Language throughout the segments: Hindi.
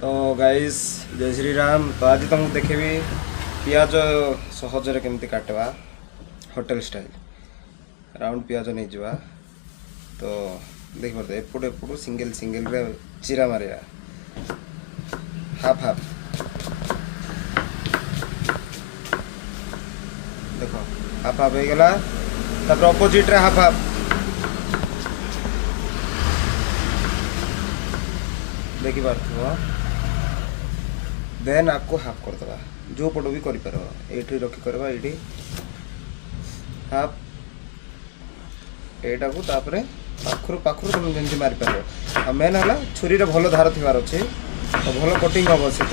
तो गाइस जय श्री राम। तो आज तुमको देखेबी पियाज सहजरे केमती काटवा होटेल स्टाइल राउंड पियाज नहीं जावा। तो देख पारे एपट एपट सिंगल सिंगल रे चिरा मारिया हाफ हाफ देख हाफ हाफ हो गला। तापर अपोजिट रे हाफ हाफ देखी पार्थो। देन आपको हाफ करदे जो पट भी कर ये रखी करवा ये हाफ एटा को तापरे पाखर पाखर तुम जमी मारिपार। आ मेन है छुरी रे भल धार थिबार अच्छे तो भल कटिंग हम से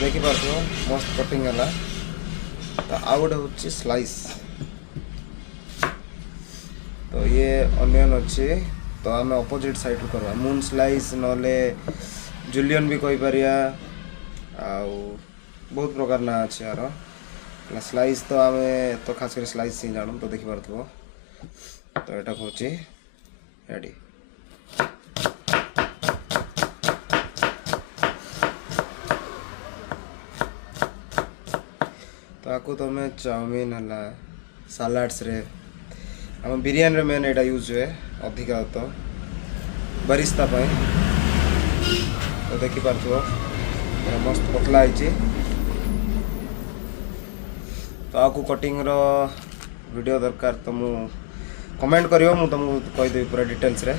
देखी पार्थो मस्त कटिंग है। तो आउ गोटे हूँ स्लाइस। तो ये अनियन अच्छे तो आम अपोजिट साइड रू करवा मून स्लाइस नले जूलियन भी कही पारिया। आउ बहुत प्रकार ना अच्छे यार स्लाइस तो आम तो खास कर स्लाइस ही जानू। तो देखी पार्थो तो यहाँ हूँ रेडी। तो आपको तुम चाउमीन है सालाड्स रे आम बिरयानी मेन यहाँ यूज हुए अधिका तो बरिस्ता पाए। तो देखी पार्थो मस्त पतला है। तो आपको कटिंग रो वीडियो दरकार तो मु कमेंट करियो मु तुमको कहीदेवी पूरा डिटेल्स रे।